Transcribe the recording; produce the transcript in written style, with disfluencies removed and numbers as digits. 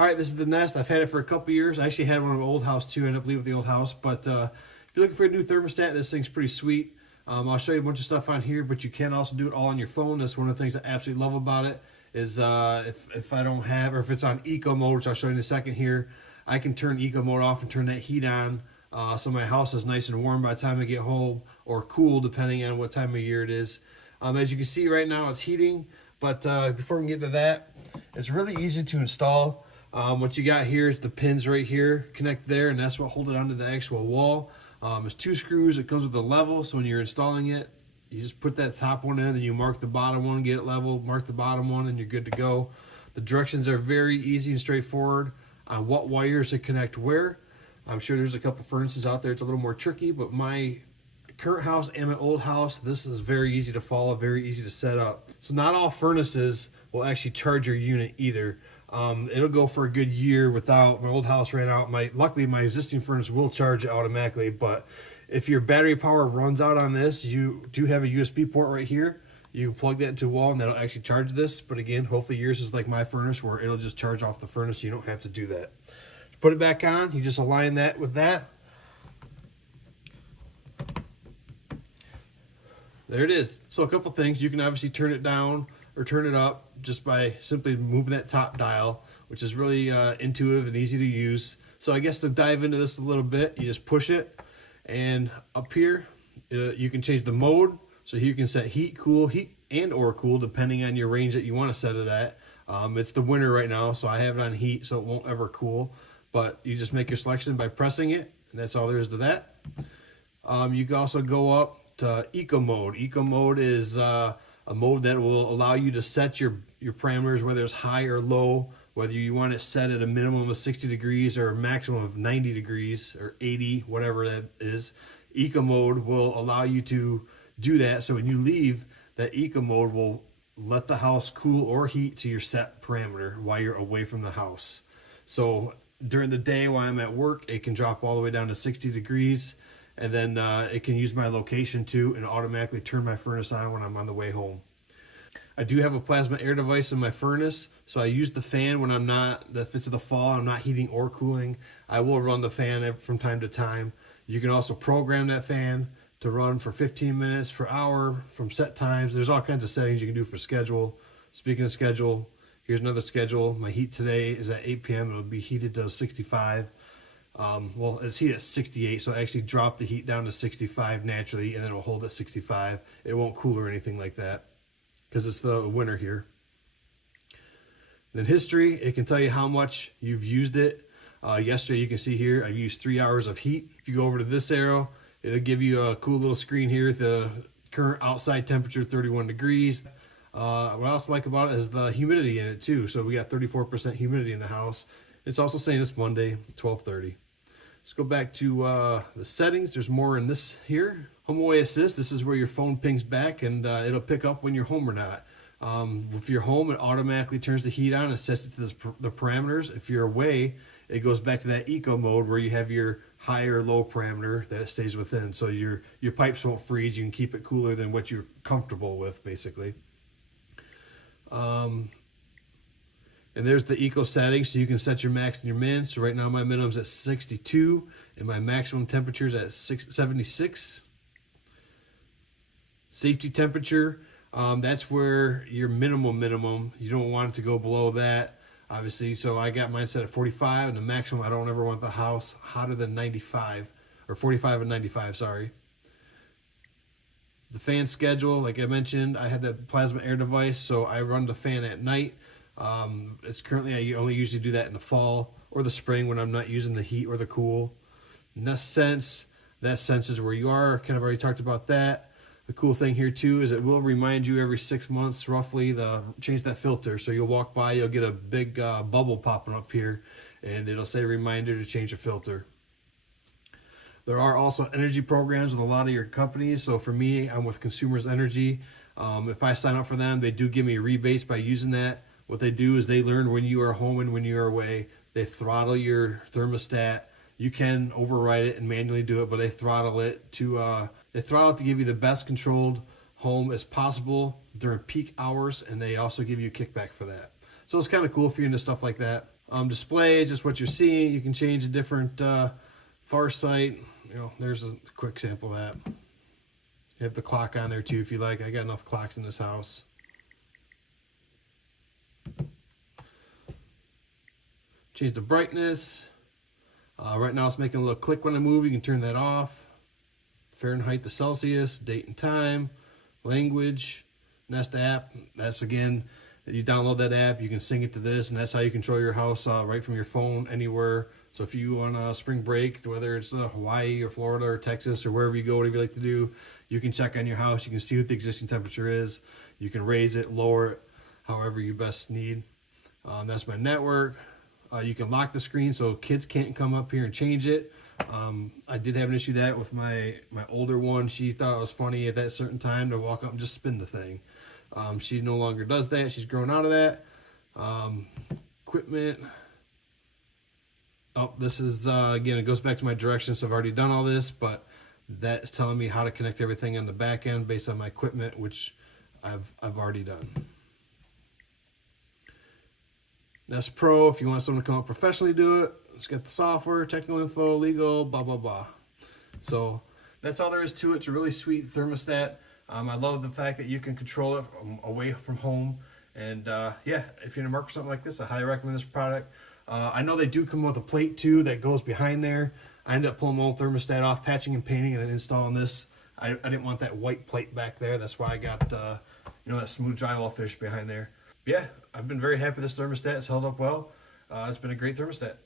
All right, this is the Nest. I've had it for a couple years. I actually had one in my old house too. I ended up leaving the old house. But if you're looking for a new thermostat, this thing's pretty sweet. I'll show you a bunch of stuff on here, but you can also do it all on your phone. That's one of the things I absolutely love about it is if I don't have, or if it's on eco mode, which I'll show you in a second here, I can turn eco mode off and turn that heat on. So my house is nice and warm by the time I get home, or cool depending on what time of year it is. As you can see right now, it's heating. But before we get to that, it's really easy to install. What you got here is the pins right here, connect there, and that's what holds it onto the actual wall. There's 2 screws. It comes with a level, so when you're installing it, you just put that top one in, then you mark the bottom one, get it level, mark the bottom one, and you're good to go. The directions are very easy and straightforward on what wires to connect where. I'm sure there's a couple furnaces out there it's a little more tricky, but my current house and my old house, this is very easy to follow, very easy to set up. So not all furnaces will actually charge your unit either. It'll go for a good year without. My old house ran out. Luckily my existing furnace will charge it automatically, but if your battery power runs out on this, you do have a USB port right here. You can plug that into a wall and that'll actually charge this. But again, hopefully yours is like my furnace where it'll just charge off the furnace. You don't have to do that. To put it back on, you just align that with that. There it is. So a couple things. You can obviously turn it down or turn it up just by simply moving that top dial, which is really intuitive and easy to use. So I guess to dive into this a little bit, you just push it, and up here you can change the mode. So here you can set heat and or cool depending on your range that you want to set it at. It's the winter right now, so I have it on heat, so it won't ever cool. But you just make your selection by pressing it, and that's all there is to that. You can also go up to eco mode. Eco mode is a mode that will allow you to set your parameters, whether it's high or low, whether you want it set at a minimum of 60 degrees or a maximum of 90 degrees or 80, whatever that is. Eco mode will allow you to do that. So when you leave, that eco mode will let the house cool or heat to your set parameter while you're away from the house. So during the day while I'm at work, it can drop all the way down to 60 degrees. And then it can use my location too and automatically turn my furnace on when I'm on the way home. I do have a plasma air device in my furnace, so I use the fan when I'm not, if it's in the fall, I'm not heating or cooling. I will run the fan from time to time. You can also program that fan to run for 15 minutes, per hour, from set times. There's all kinds of settings you can do for schedule. Speaking of schedule, here's another schedule. My heat today is at 8 p.m. It'll be heated to 65. Well, it's heated at 68, so I actually drop the heat down to 65 naturally, and then it'll hold at 65. It won't cool or anything like that because it's the winter here. Then history, it can tell you how much you've used it. Yesterday, you can see here, I used 3 hours of heat. If you go over to this arrow, it'll give you a cool little screen here. The current outside temperature, 31 degrees. What I also like about it is the humidity in it too. So we got 34% humidity in the house. It's also saying it's Monday, 12:30. Let's go back to the settings. There's more in this here. HomeAway Assist, this is where your phone pings back and it'll pick up when you're home or not. If you're home, it automatically turns the heat on and sets it to the parameters. If you're away, it goes back to that eco mode where you have your high or low parameter that it stays within. So your pipes won't freeze. You can keep it cooler than what you're comfortable with, basically. And there's the eco settings, so you can set your max and your min. So right now my minimum's at 62 and my maximum temperature is at 76. Safety temperature, that's where your minimum. You don't want it to go below that, obviously. So I got mine set at 45, and the maximum, I don't ever want the house hotter than 95, or 45 and 95, sorry. The fan schedule, like I mentioned, I had that plasma air device, so I run the fan at night. It's currently, I only usually do that in the fall or the spring when I'm not using the heat or the cool. And that senses where you are. Kind of already talked about that. The cool thing here too is it will remind you every 6 months roughly to change that filter. So you'll walk by, you'll get a big bubble popping up here, and it'll say reminder to change the filter. There are also energy programs with a lot of your companies. So for me, I'm with Consumers Energy. If I sign up for them, they do give me rebates by using that. What they do is they learn when you are home and when you are away. They throttle your thermostat. You can override it and manually do it, but they throttle it to give you the best controlled home as possible during peak hours, and they also give you a kickback for that. So it's kind of cool if you're into stuff like that. Display is just what you're seeing. You can change a different far sight. You know, there's a quick sample of that. You have the clock on there too if you like. I got enough clocks in this house. Change the brightness. Right now it's making a little click when I move. You can turn that off. Fahrenheit to Celsius, date and time, language, Nest app. That's again, you download that app, you can sync it to this, and that's how you control your house right from your phone anywhere. So if you on a spring break, whether it's Hawaii or Florida or Texas or wherever you go, whatever you like to do, you can check on your house. You can see what the existing temperature is. You can raise it, lower it, however you best need. That's my network. You can lock the screen so kids can't come up here and change it. I did have an issue that with my older one. She thought it was funny at that certain time to walk up and just spin the thing. She no longer does that. She's grown out of that. Equipment. Oh, this is, again, it goes back to my directions. So I've already done all this, but that's telling me how to connect everything on the back end based on my equipment, which I've already done. Nest Pro, if you want someone to come up professionally do it, it's got the software, technical info, legal, blah, blah, blah. So that's all there is to it. It's a really sweet thermostat. I love the fact that you can control it away from home. And yeah, if you're in the market for something like this, I highly recommend this product. I know they do come with a plate too that goes behind there. I ended up pulling my old thermostat off, patching and painting, and then installing this. I didn't want that white plate back there. That's why I got you know, that smooth drywall finish behind there. Yeah, I've been very happy with this thermostat. It's held up well. It's been a great thermostat.